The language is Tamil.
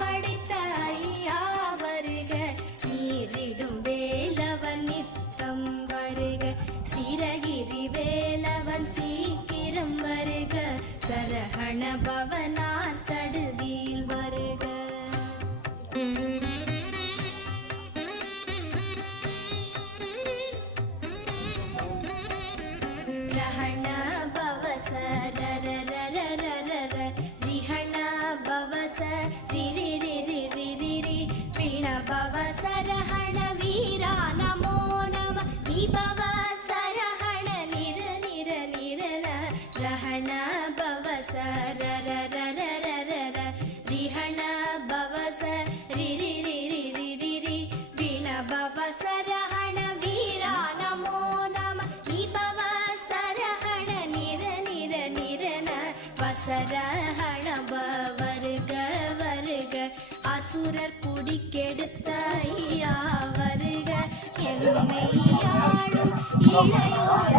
படைத்த ஐயா வருக, நீரிடும் வேலவன் நித்தம் வருக, சிரகிரி வேலவன் சீக்கிரம் வருக, சரஹண பவனார் சடுதியில் வருக. ரஹண பவச ரர ரர ரர ர, ரிஹண பவச ரிரி ரிரி ரிரி ரி, பிண பவச ரஹண வீரா நமோ நம, நிபவ சரஹண நிர நிர நிரன, ரஹண பவச ரர ரர ரர ர, ரிஹண பவச ரிரி ரிரி ரிரி ரி, பிண பவச ரஹண வீரா நமோ நம, நிபவ சரஹண நிர நிர நிரன, வசரஹண வருக வருக, அசுரர் குடிக்கெடுத்த ஐயா வருக, என்னை ஆளும் இளையோர்